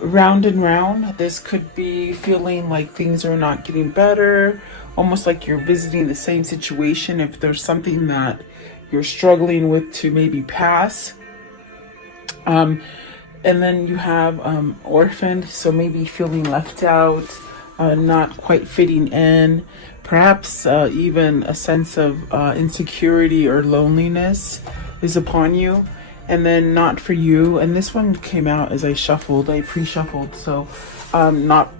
round and round. This could be feeling like things are not getting better, almost like you're visiting the same situation. If there's something that you're struggling with to maybe pass. And then you have orphaned, so maybe feeling left out, not quite fitting in, perhaps even a sense of insecurity or loneliness is upon you. And then not for you. And this one came out as I shuffled, I pre-shuffled. So not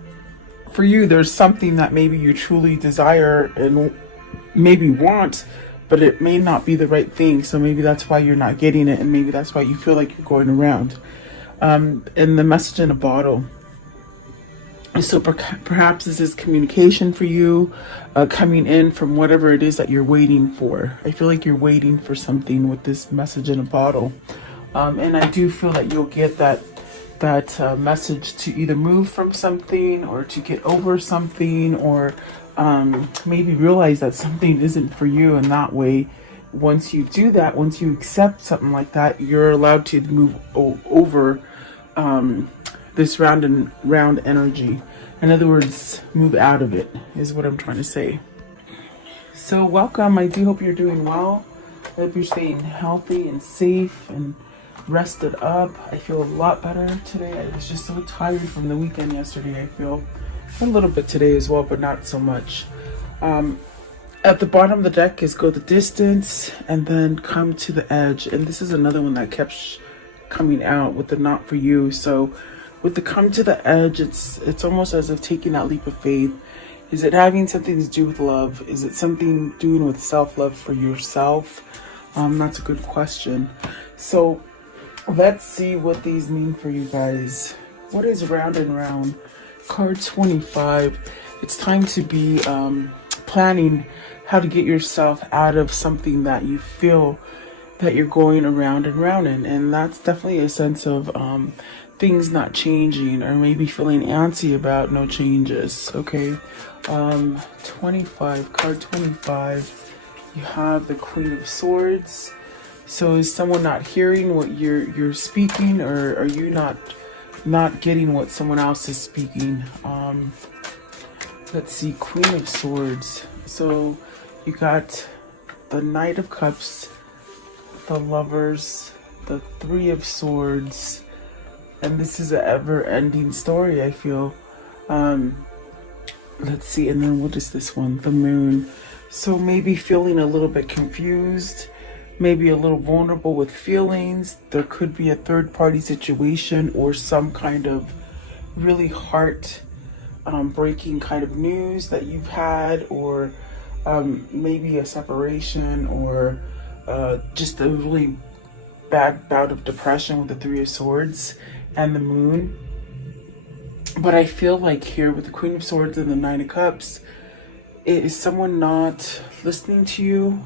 for you. There's something that maybe you truly desire and maybe want, but it may not be the right thing. So maybe that's why you're not getting it. And maybe that's why you feel like you're going around. And the message in a bottle. So perhaps this is communication for you, coming in from whatever it is that you're waiting for. I feel like you're waiting for something with this message in a bottle. And I do feel that you'll get that message to either move from something or to get over something, or maybe realize that something isn't for you. And that way, once you do that, once you accept something like that, you're allowed to move over this round and round energy. In other words, move out of it is what I'm trying to say. So welcome. I do hope you're doing well. I hope you're staying healthy and safe and rested up. I feel a lot better today. I was just so tired from the weekend yesterday. I feel a little bit today as well, but not so much. At the bottom of the deck is go the distance and then come to the edge. And this is another one that kept coming out with the not for you. So with the come to the edge, it's almost as if taking that leap of faith. Is it having something to do with love? Is it something doing with self-love for yourself? That's a good question. So let's see what these mean for you guys. What is round and round? Card 25. It's time to be planning how to get yourself out of something that you feel that you're going around and round in. And that's definitely a sense of things not changing, or maybe feeling antsy about no changes. Okay. 25, card 25. You have the Queen of Swords. So is someone not hearing what you're speaking, or are you not getting what someone else is speaking? Let's see, Queen of Swords. So you got the Knight of Cups, the Lovers, the Three of Swords, and this is an ever-ending story, I feel. Let's see, and then what is this one? The Moon. So maybe feeling a little bit confused, maybe a little vulnerable with feelings. There could be a third-party situation or some kind of really heart breaking kind of news that you've had, or maybe a separation, or just a really bad bout of depression with the Three of Swords and the Moon. But I feel like here with the Queen of Swords and the Nine of Cups, is someone not listening to you?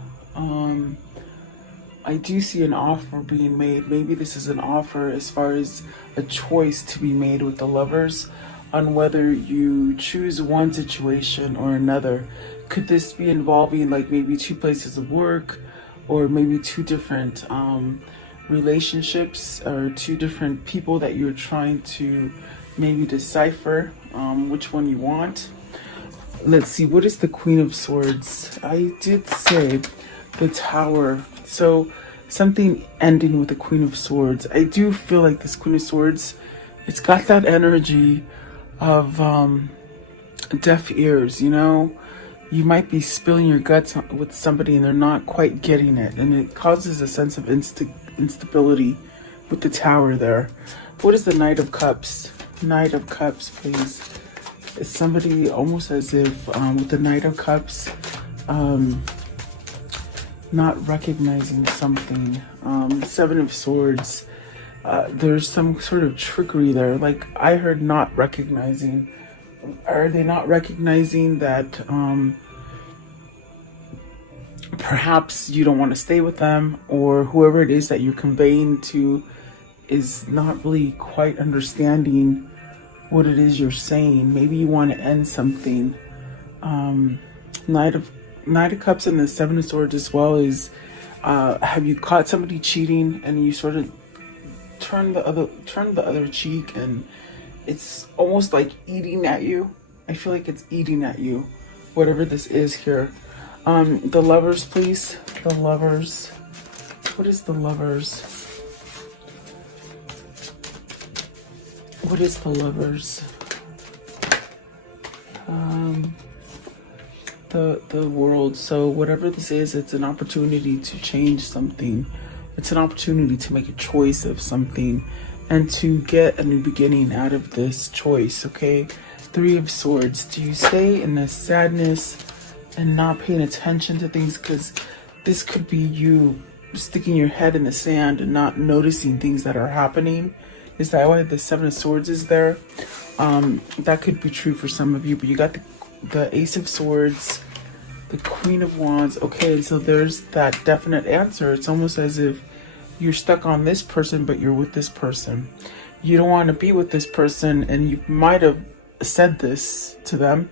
I do see an offer being made. Maybe this is an offer as far as a choice to be made with the Lovers on whether you choose one situation or another. Could this be involving like maybe two places of work, or maybe two different relationships, or two different people that you're trying to maybe decipher which one you want? Let's see, what is the Queen of Swords? I did say the Tower. So something ending with the Queen of Swords. I do feel like this Queen of Swords, it's got that energy of deaf ears, you know? You might be spilling your guts with somebody and they're not quite getting it. And it causes a sense of instability with the Tower there. What is the Knight of Cups? Knight of Cups, please. It's somebody almost as if with the Knight of Cups, not recognizing something. Seven of Swords. There's some sort of trickery there. Like I heard not recognizing. Are they not recognizing that perhaps you don't want to stay with them, or whoever it is that you're conveying to is not really quite understanding what it is you're saying? Maybe you want to end something. Knight of Cups and the Seven of Swords as well is, have you caught somebody cheating and you sort of turn the other cheek, and It's almost like eating at you. I feel like it's eating at you, whatever this is here. The Lovers, please. The Lovers. What is the Lovers? What is the Lovers? The World. So whatever this is, it's an opportunity to change something. It's an opportunity to make a choice of something and to get a new beginning out of this choice, okay? Three of Swords. Do you stay in this sadness and not paying attention to things? Because this could be you sticking your head in the sand and not noticing things that are happening. Is that why the Seven of Swords is there? That could be true for some of you, but you got the Ace of Swords, the Queen of Wands. Okay, so there's that definite answer. It's almost as if you're stuck on this person, but you're with this person. You don't want to be with this person, and you might have said this to them,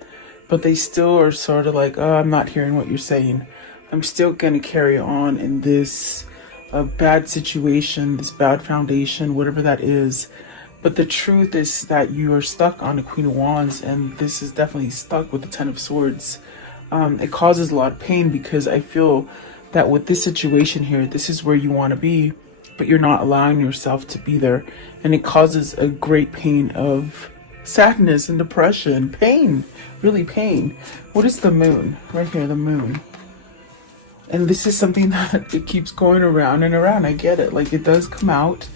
but they still are sort of like, oh, I'm not hearing what you're saying. I'm still going to carry on in this bad situation, this bad foundation, whatever that is. But the truth is that you are stuck on the Queen of Wands, and this is definitely stuck with the Ten of Swords. It causes a lot of pain because I feel that with this situation here, this is where you want to be, but you're not allowing yourself to be there. And it causes a great pain of sadness and depression, pain, really pain. What is the Moon? Right here, the Moon. And this is something that it keeps going around and around. I get it. Like, it does come out.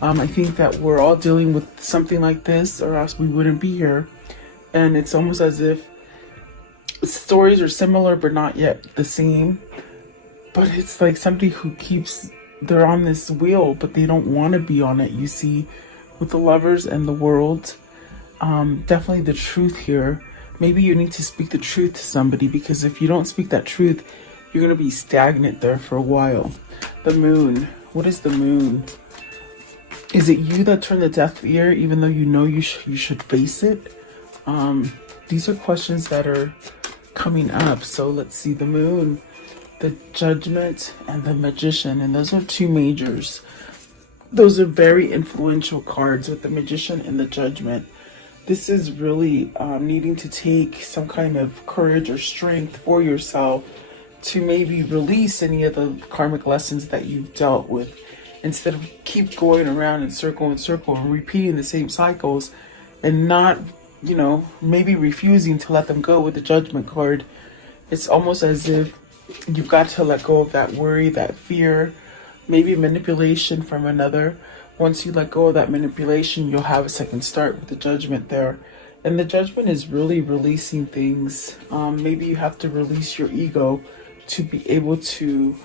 I think that we're all dealing with something like this, or else we wouldn't be here. And it's almost as if stories are similar, but not yet the same. But it's like somebody who keeps, they're on this wheel, but they don't want to be on it. You see, with the Lovers and the World, definitely the truth here. Maybe you need to speak the truth to somebody, because if you don't speak that truth, you're going to be stagnant there for a while. The Moon. What is the Moon? Is it you that turned the deaf ear, even though you know you should face it? These are questions that are coming up. So let's see. The Moon, the Judgment, and the Magician. And those are two majors. Those are very influential cards with the Magician and the Judgment. This is really needing to take some kind of courage or strength for yourself to maybe release any of the karmic lessons that you've dealt with, instead of keep going around in circle and repeating the same cycles, and not, you know, maybe refusing to let them go with the Judgment card. It's almost as if you've got to let go of that worry, that fear, maybe manipulation from another. Once you let go of that manipulation, you'll have a second start with the Judgment there. And the Judgment is really releasing things. Maybe you have to release your ego to be able to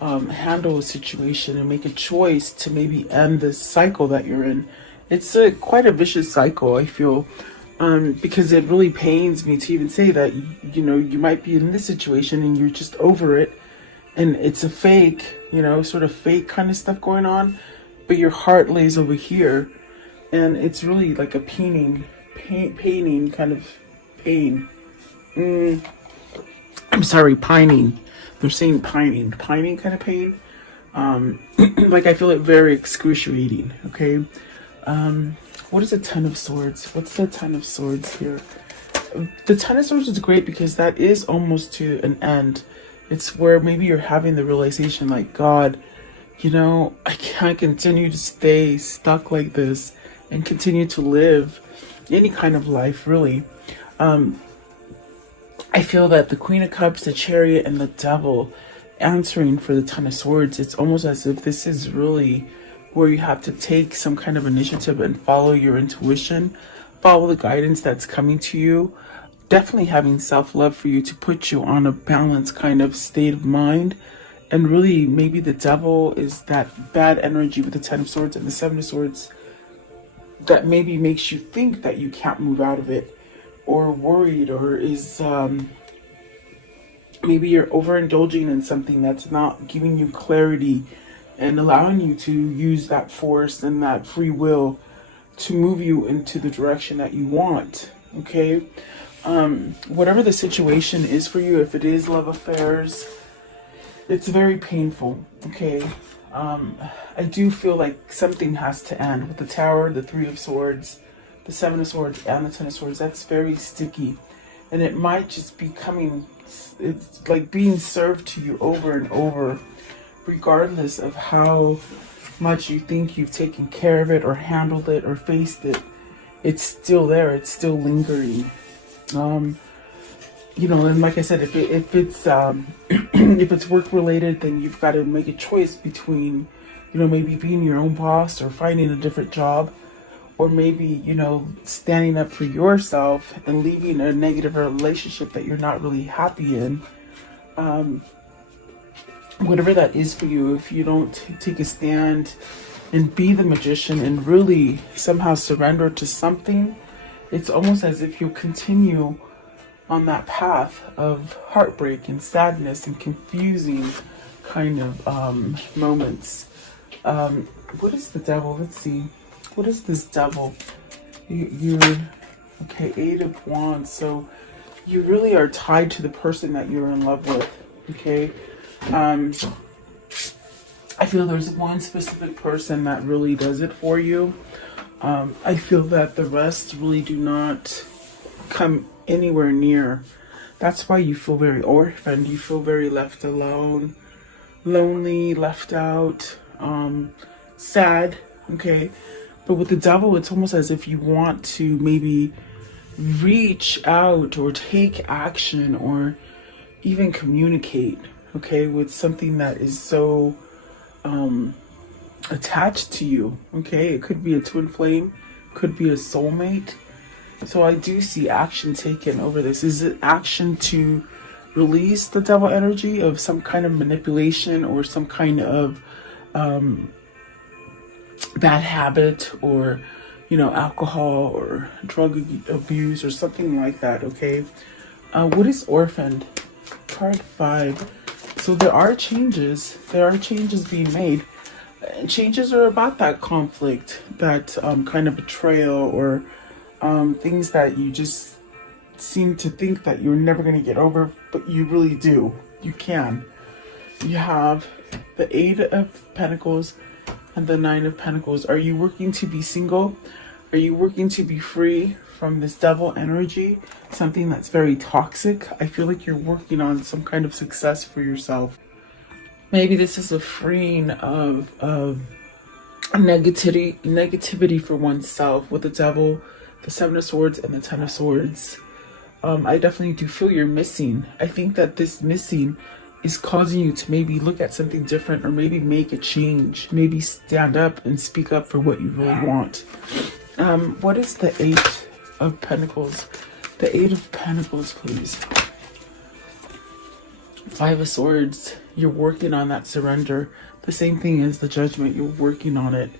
handle a situation and make a choice to maybe end this cycle that you're in. It's quite a vicious cycle, I feel, because it really pains me to even say that, you know, you might be in this situation and you're just over it, and it's a fake, you know, sort of fake kind of stuff going on, but your heart lays over here, and it's really like a paining kind of pain. I'm sorry, pining. They're saying pining kind of pain. Like, I feel it very excruciating. Okay. What is a Ten of Swords? What's the Ten of Swords here? The Ten of Swords is great because that is almost to an end. It's where maybe you're having the realization, like, God, you know, I can't continue to stay stuck like this and continue to live any kind of life, really. I feel that the Queen of Cups, the Chariot, and the Devil answering for the Ten of Swords, it's almost as if this is really where you have to take some kind of initiative and follow your intuition, follow the guidance that's coming to you. Definitely having self-love for you to put you on a balanced kind of state of mind. And really, maybe the Devil is that bad energy with the Ten of Swords and the Seven of Swords that maybe makes you think that you can't move out of it, or worried, or is maybe you're overindulging in something that's not giving you clarity and allowing you to use that force and that free will to move you into the direction that you want. Okay. Whatever the situation is for you, if it is love affairs, it's very painful. Okay. I do feel like something has to end with the Tower, the Three of Swords, the Seven of Swords and the Ten of Swords, that's very sticky. And it might just be coming, it's like being served to you over and over, regardless of how much you think you've taken care of it or handled it or faced it. It's still there, it's still lingering. You know, and like I said, if it's if it's work related, then you've got to make a choice between, you know, maybe being your own boss or finding a different job, or maybe, you know, standing up for yourself and leaving a negative relationship that you're not really happy in. Whatever that is for you, if you don't take a stand and be the magician and really somehow surrender to something, it's almost as if you'll continue on that path of heartbreak and sadness and confusing kind of moments. What is the devil? Let's see. What is this devil? You're okay, Eight of Wands. So you really are tied to the person that you're in love with. Okay. I feel there's one specific person that really does it for you. I feel that the rest really do not come anywhere near. That's why you feel very orphaned. You feel very left alone, lonely, left out, sad. Okay. But with the devil, it's almost as if you want to maybe reach out or take action or even communicate, okay, with something that is so attached to you, okay? It could be a twin flame, could be a soulmate. So I do see action taken over this. Is it action to release the devil energy of some kind of manipulation or some kind of bad habit, or, you know, alcohol or drug abuse or something like that, okay? What is orphaned? Card 5. So there are changes. There are changes being made. Changes are about that conflict, that kind of betrayal, or things that you just seem to think that you're never going to get over, but you really do. You can. You have the Eight of Pentacles and the Nine of Pentacles. Are you working to be single? Are you working to be free from this devil energy? Something that's very toxic. I feel like you're working on some kind of success for yourself. Maybe this is a freeing of negativity for oneself with the devil, the Seven of Swords, and the Ten of Swords. I definitely do feel you're missing. I think that this missing is causing you to maybe look at something different, or maybe make a change, maybe stand up and speak up for what you really want. What is the Eight of Pentacles? The Eight of Pentacles, please. Five of Swords. You're working on that surrender. The same thing as the Judgment. You're working on it.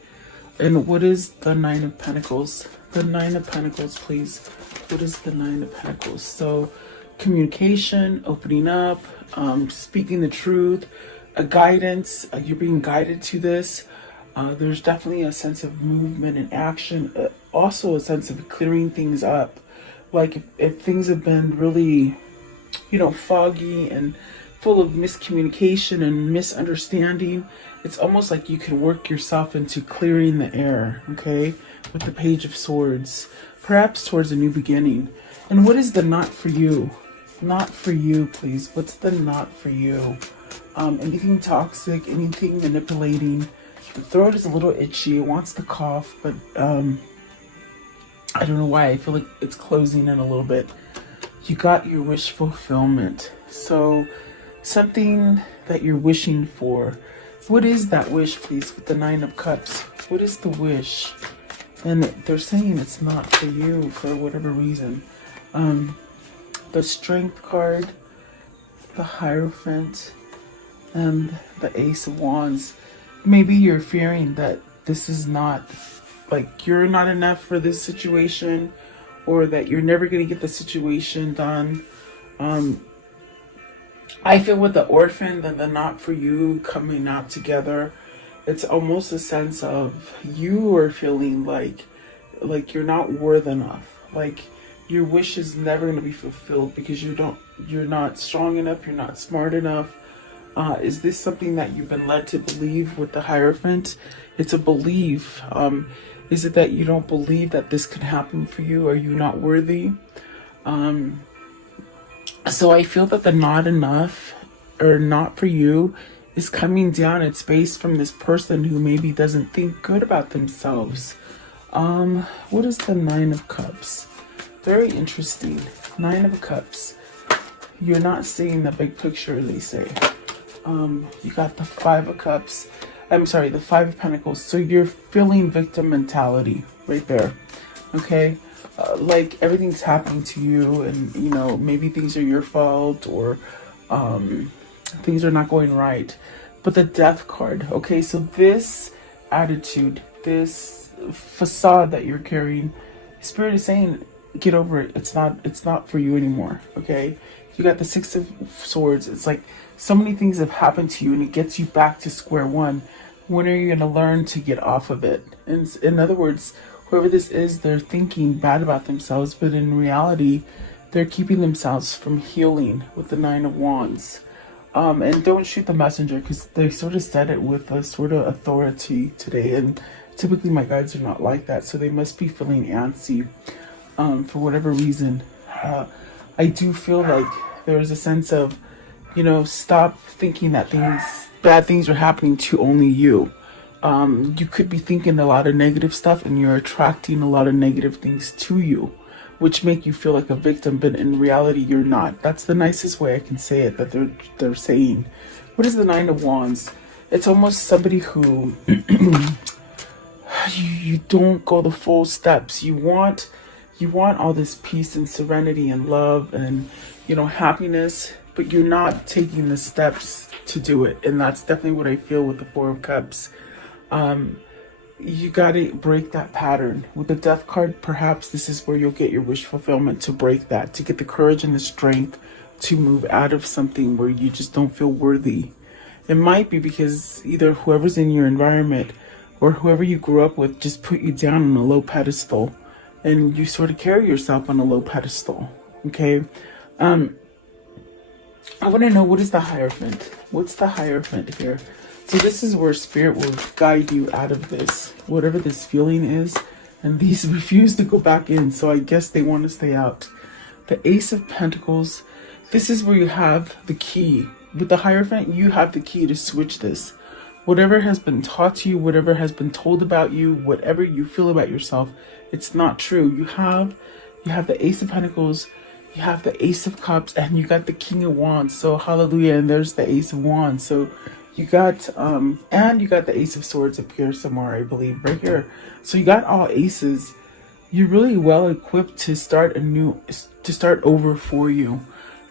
And what is the Nine of Pentacles? The Nine of Pentacles, please. What is the Nine of Pentacles? So communication, opening up, speaking the truth, a guidance. You're being guided to this. There's definitely a sense of movement and action. Also a sense of clearing things up. Like if things have been really, you know, foggy and full of miscommunication and misunderstanding, it's almost like you can work yourself into clearing the air, okay? With the Page of Swords, perhaps towards a new beginning. And what is the not for you? Not for you, please. What's the not for you? Anything toxic, anything manipulating. The throat is a little itchy. It wants to cough, but I don't know why. I feel like it's closing in a little bit. You got your wish fulfillment. So something that you're wishing for. What is that wish, please, with the Nine of Cups? What is the wish? And they're saying it's not for you for whatever reason. The Strength card, the Hierophant, and the Ace of Wands. Maybe you're fearing that this is not, like, you're not enough for this situation, or that you're never going to get the situation done. I feel with the Orphan and the not for you coming out together, it's almost a sense of you are feeling like you're not worth enough. Like your wish is never going to be fulfilled because you're not strong enough, you're not smart enough. Is this something that you've been led to believe with the Hierophant? It's a belief. Is it that you don't believe that this could happen for you? Are you not worthy? So I feel that the not enough or not for you is coming down. It's based from this person who maybe doesn't think good about themselves. What is the Nine of Cups? Very interesting. Nine of Cups. You're not seeing the big picture, they say. You got the Five of Cups. I'm sorry, the Five of Pentacles. So you're feeling victim mentality right there. Okay? Like everything's happening to you, and you know, maybe things are your fault, or things are not going right. But the Death card. Okay, so this attitude, this facade that you're carrying, Spirit is saying, get over it. It's not for you anymore. Okay? You got the Six of Swords. It's like so many things have happened to you, and it gets you back to square one. When are you going to learn to get off of it? And in other words, whoever this is, they're thinking bad about themselves, but in reality, they're keeping themselves from healing with the Nine of Wands. And don't shoot the messenger, because they sort of said it with a sort of authority today. And typically my guides are not like that, so they must be feeling antsy for whatever reason. I do feel like there's a sense of, you know, stop thinking that bad things are happening to only you. You could be thinking a lot of negative stuff, and you're attracting a lot of negative things to you, which make you feel like a victim, but in reality you're not. That's the nicest way I can say it, that they're saying. What is the Nine of Wands? It's almost somebody who you don't go the full steps. You want all this peace and serenity and love and, you know, happiness, but you're not taking the steps to do it. And that's definitely what I feel with the Four of Cups. You got to break that pattern. With the Death card, perhaps this is where you'll get your wish fulfillment, to break that, to get the courage and the strength to move out of something where you just don't feel worthy. It might be because either whoever's in your environment or whoever you grew up with just put you down on a low pedestal, and you sort of carry yourself on a low pedestal. Okay? I want to know, what is the Hierophant? What's the Hierophant here? So this is where Spirit will guide you out of this, whatever this feeling is. And these refuse to go back in, so I guess they want to stay out. The Ace of Pentacles. This is where you have the key. With the Hierophant, you have the key to switch this. Whatever has been taught to you, whatever has been told about you, whatever you feel about yourself, it's not true. You have the Ace of Pentacles, you have the Ace of Cups, and you got the King of Wands. So hallelujah, and there's the Ace of Wands. So you got and you got the Ace of Swords up here somewhere, I believe, right here. So you got all aces. You're really well equipped to start over for you.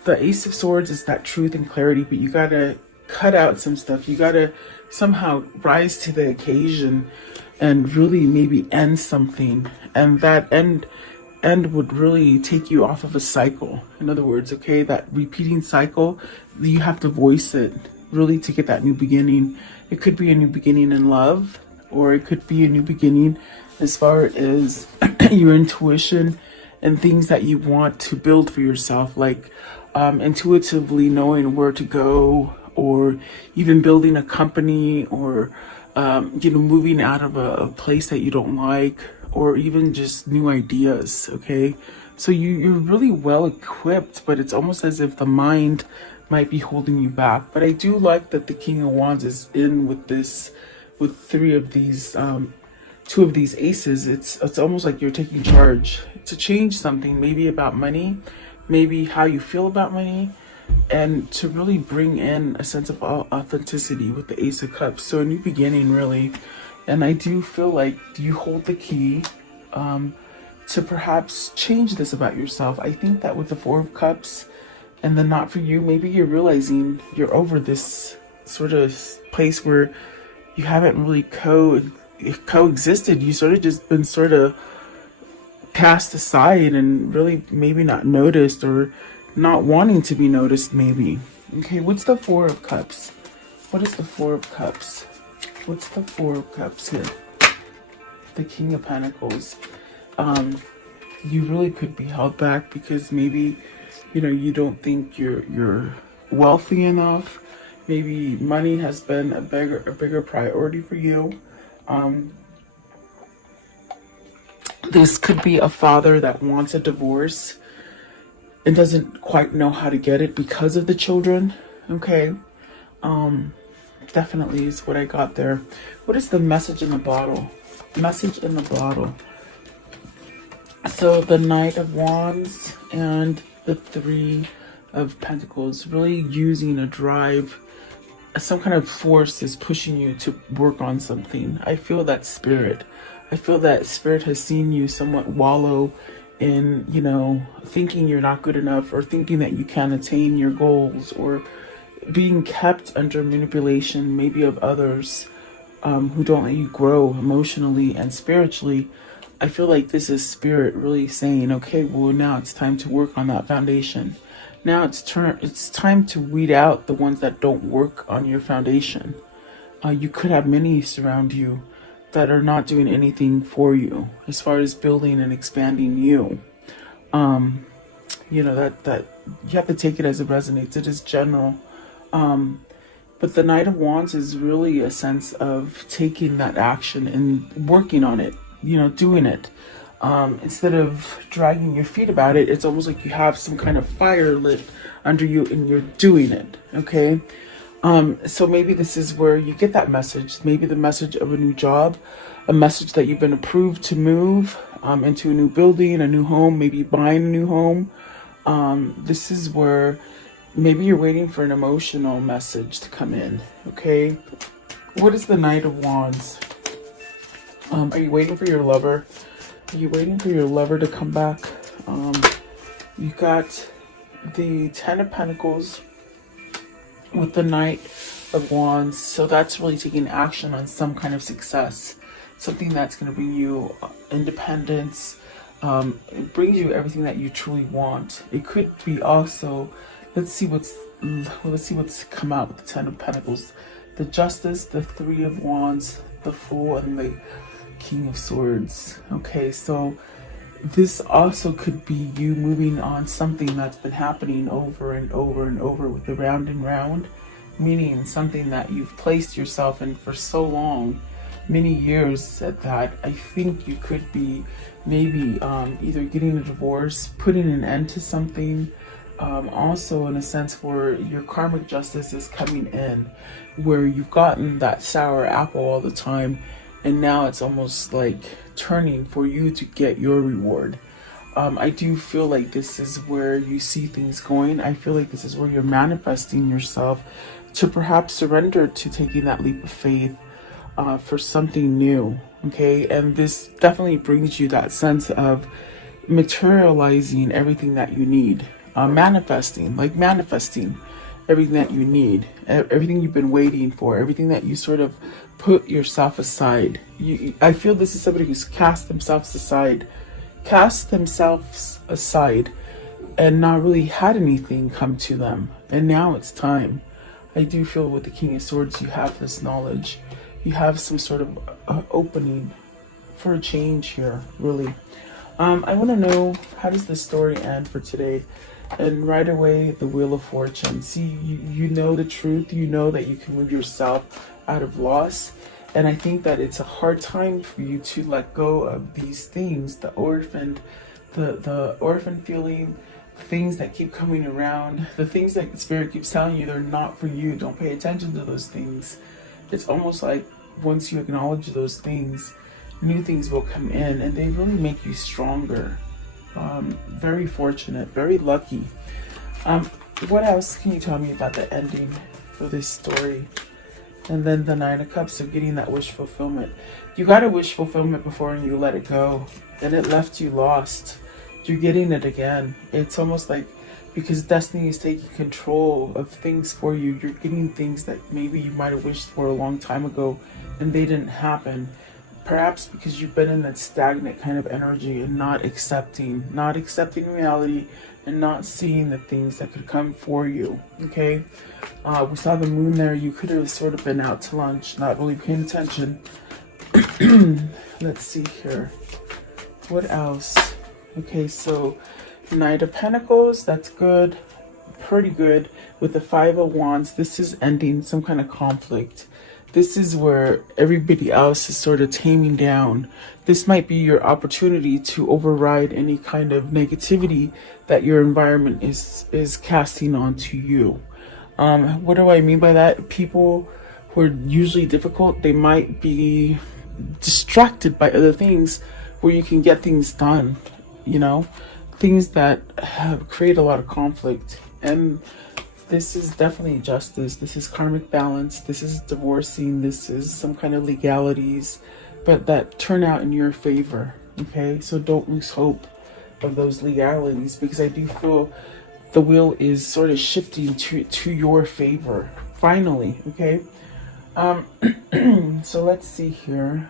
The Ace of Swords is that truth and clarity, but you gotta cut out some stuff. You gotta somehow rise to the occasion and really maybe end something, and that end would really take you off of a cycle. In other words, okay, that repeating cycle, you have to voice it really to get that new beginning. It could be a new beginning in love, or it could be a new beginning as far as your intuition and things that you want to build for yourself, like intuitively knowing where to go, or even building a company, or you know, moving out of a place that you don't like, or even just new ideas. Okay, so you're really well equipped, but it's almost as if the mind might be holding you back. But I do like that the King of Wands is in with this, with three of these two of these aces. It's almost like you're taking charge to change something, maybe about money, maybe how you feel about money, and to really bring in a sense of authenticity with the Ace of Cups. So a new beginning, really. And I do feel like you hold the key to perhaps change this about yourself. I think that with the Four of Cups and the not for you, maybe you're realizing you're over this sort of place where you haven't really coexisted. You sort of just been sort of cast aside and really maybe not noticed, or not wanting to be noticed, maybe. Okay, what's the Four of Cups? What is the Four of Cups? What's the Four of Cups here? The King of Pentacles. You really could be held back because maybe, you know, you don't think you're wealthy enough. Maybe money has been a bigger priority for you. This could be a father that wants a divorce and doesn't quite know how to get it because of the children. Okay. Definitely is what I got there. What is the message in the bottle? Message in the bottle. So the Knight of Wands and the Three of Pentacles, really using a drive, some kind of force is pushing you to work on something. I feel that spirit. I feel that spirit has seen you somewhat wallow in, you know, thinking you're not good enough, or thinking that you can't attain your goals, or being kept under manipulation, maybe of others who don't let you grow emotionally and spiritually. I feel like this is spirit really saying, okay, well, now it's time to work on that foundation. Now it's time to weed out the ones that don't work on your foundation. You could have many surround you that are not doing anything for you as far as building and expanding you. You know, that you have to take it as it resonates. It is general. But the Knight of Wands is really a sense of taking that action and working on it, you know, doing it. Instead of dragging your feet about it, it's almost like you have some kind of fire lit under you and you're doing it. Okay. So maybe this is where you get that message, maybe the message of a new job, a message that you've been approved to move into a new building, a new home, maybe buying a new home. This is where maybe you're waiting for an emotional message to come in. Okay. What is the Knight of Wands? Are you waiting for your lover? Are you waiting for your lover to come back? You got the Ten of Pentacles with the Knight of Wands. So that's really taking action on some kind of success. Something that's going to bring you independence. It brings you everything that you truly want. It could be also, let's see what's come out with the Ten of Pentacles. The Justice, the Three of Wands, the Fool, and the King of Swords. Okay, so this also could be you moving on something that's been happening over and over and over with the round and round, meaning something that you've placed yourself in for so long, many years at that. I think you could be maybe either getting a divorce, putting an end to something, also in a sense where your karmic justice is coming in, where you've gotten that sour apple all the time, and now it's almost like turning for you to get your reward. I do feel like this is where you see things going. I feel like this is where you're manifesting yourself to perhaps surrender to taking that leap of faith for something new. Okay, and this definitely brings you that sense of materializing everything that you need. Manifesting everything that you need, everything you've been waiting for, everything that you sort of put yourself aside. I feel this is somebody who's cast themselves aside and not really had anything come to them, and now it's time. I do feel with the King of Swords you have this knowledge, you have some sort of opening for a change here, really. I want to know, how does this story end for today? And right away, the Wheel of Fortune. See, you know the truth. You know that you can move yourself out of loss. And I think that it's a hard time for you to let go of these things, the orphan feeling, things that keep coming around, the things that the Spirit keeps telling you they're not for you. Don't pay attention to those things. It's almost like once you acknowledge those things, new things will come in and they really make you stronger. Very fortunate, very lucky. What else can you tell me about the ending for this story? And then the Nine of Cups, so getting that wish fulfillment. You got a wish fulfillment before and you let it go, and it left you lost. You're getting it again. It's almost like, because destiny is taking control of things for you, you're getting things that maybe you might have wished for a long time ago and they didn't happen. Perhaps because you've been in that stagnant kind of energy and not accepting reality and not seeing the things that could come for you. Okay, we saw the moon there. You could have sort of been out to lunch, not really paying attention. Let's see here. What else? Okay, so Knight of Pentacles, that's good, pretty good. With the Five of Wands, this is ending some kind of conflict. This is where everybody else is sort of taming down. This might be your opportunity to override any kind of negativity that your environment is casting onto you. What do I mean by that? People who are usually difficult, they might be distracted by other things where you can get things done, you know, things that create a lot of conflict. And this is definitely justice. This is karmic balance. This is divorcing. This is some kind of legalities, but that turn out in your favor. Okay, so don't lose hope of those legalities, because I do feel the wheel is sort of shifting to your favor finally. Okay, so let's see here.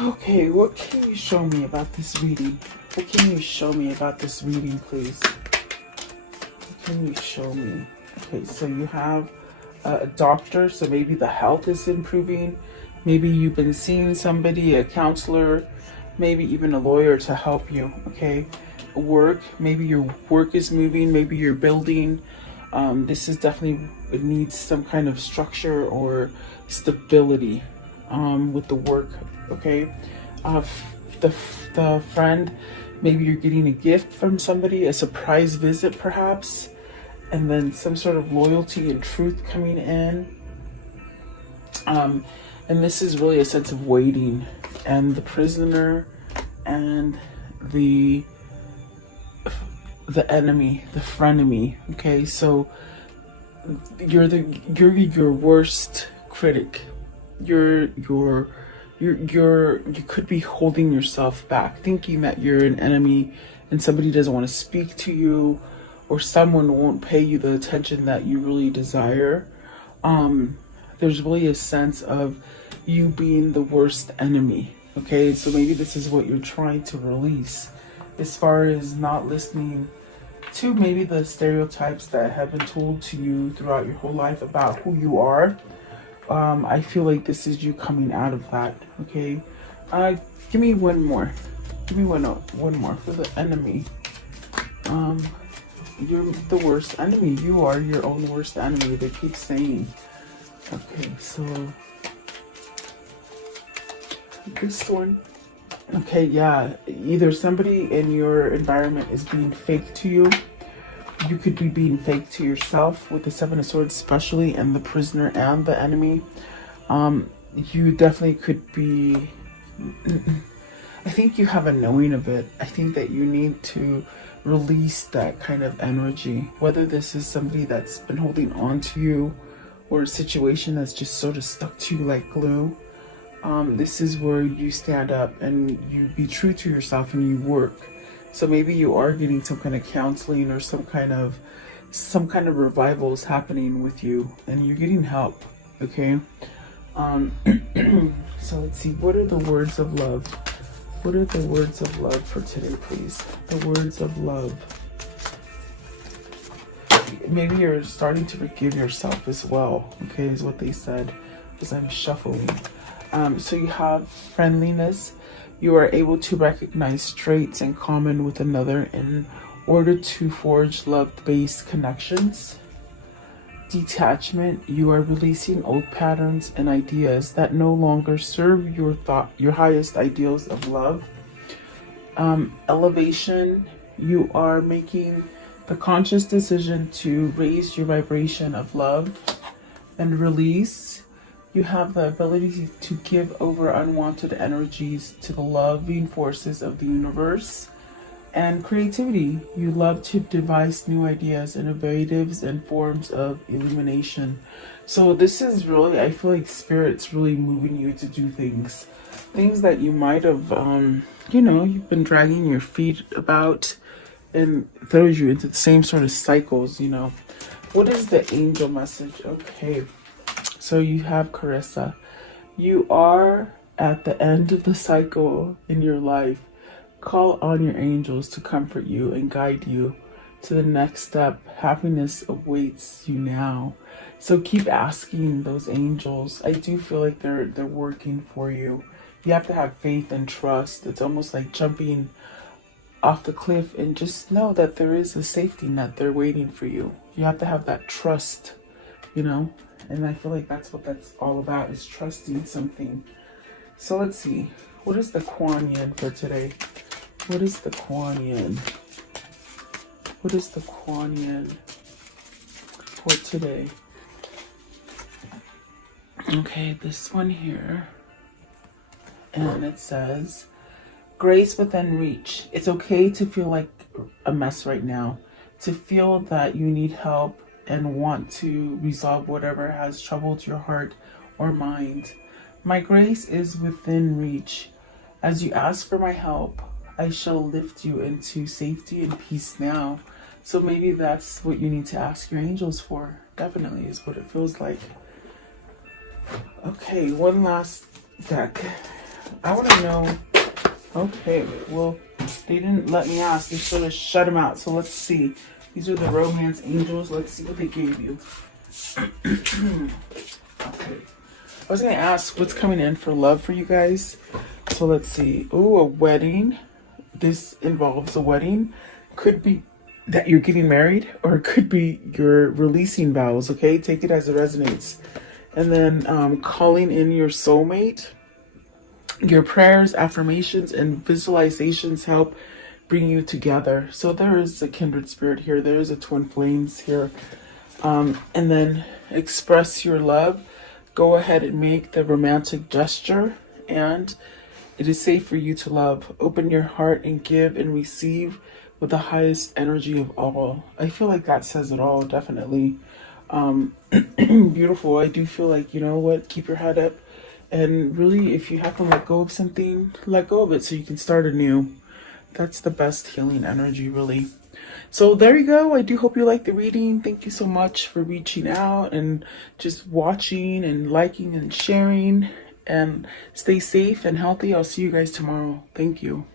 Okay, what can you show me about this reading? What can you show me about this reading, please? What can you show me? Okay, so you have a doctor, so maybe the health is improving. Maybe you've been seeing somebody, a counselor, maybe even a lawyer to help you. Okay, work, maybe your work is moving, maybe you're building. This is definitely, it needs some kind of structure or stability with the work. Okay, the friend, maybe you're getting a gift from somebody, a surprise visit perhaps, and then some sort of loyalty and truth coming in. And this is really a sense of waiting, and the prisoner and the enemy, the frenemy. Okay, so you're your worst critic. You could be holding yourself back, thinking that you're an enemy and somebody doesn't want to speak to you, or someone won't pay you the attention that you really desire. There's really a sense of you being the worst enemy. Okay, so maybe this is what you're trying to release, as far as not listening to maybe the stereotypes that have been told to you throughout your whole life about who you are. I feel like this is you coming out of that. Okay, give me one more. Give me one more for the enemy. You're the worst enemy. You are your own worst enemy. They keep saying. Okay, so this one. Okay, yeah. Either somebody in your environment is being fake to you. You could be being fake to yourself with the Seven of Swords especially, and the prisoner and the enemy. You definitely could be... I think you have a knowing of it. I think that you need to release that kind of energy. Whether this is somebody that's been holding on to you, or a situation that's just sort of stuck to you like glue. This is where you stand up and you be true to yourself and you work. So maybe you are getting some kind of counseling, or some kind of revival is happening with you, and you're getting help. Okay. So let's see. What are the words of love? What are the words of love for today, please? The words of love. Maybe you're starting to forgive yourself as well. Okay, is what they said as I'm shuffling. So you have friendliness. You are able to recognize traits in common with another in order to forge love-based connections. Detachment. You are releasing old patterns and ideas that no longer serve your highest ideals of love. Elevation. You are making the conscious decision to raise your vibration of love. And release. You have the ability to give over unwanted energies to the loving forces of the universe. And creativity. You love to devise new ideas, innovatives, and forms of illumination. So this is really, I feel like Spirit's really moving you to do things. Things that you might have, you've been dragging your feet about, and throws you into the same sort of cycles, What is the angel message? Okay. So you have Carissa. You are at the end of the cycle in your life. Call on your angels to comfort you and guide you to the next step. Happiness awaits you now. So keep asking those angels. I do feel like they're working for you. You have to have faith and trust. It's almost like jumping off the cliff, and just know that there is a safety net there waiting for you. You have to have that trust, And I feel like that's what that's all about, is trusting something. So let's see. What is the Kuan Yin for today? What is the Kuan Yin? What is the Kuan Yin for today? Okay, this one here. And it says, grace within reach. It's okay to feel like a mess right now, to feel that you need help and want to resolve whatever has troubled your heart or mind. My grace is within reach. As you ask for my help, I shall lift you into safety and peace now. So maybe that's what you need to ask your angels for. Definitely is what it feels like. Okay, one last deck. I want to know. Okay, well, they didn't let me ask. They sort of shut them out. So let's see. These are the romance angels. Let's see what they gave you. Okay. I was going to ask what's coming in for love for you guys. So let's see. Ooh, a wedding. This involves a wedding. Could be that you're getting married, or it could be you're releasing vows. Okay, take it as it resonates. And then calling in your soulmate. Your prayers, affirmations, and visualizations help bring you together. So there is a kindred spirit here. There is a twin flames here. And then express your love. Go ahead and make the romantic gesture. And it is safe for you to love. Open your heart and give and receive with the highest energy of all. I feel like that says it all, definitely. Beautiful. I do feel like, you know what, keep your head up. And really, if you have to let go of something, let go of it so you can start anew. That's the best healing energy, really. So there you go. I do hope you liked the reading. Thank you so much for reaching out and just watching and liking and sharing. And stay safe and healthy. I'll see you guys tomorrow. Thank you.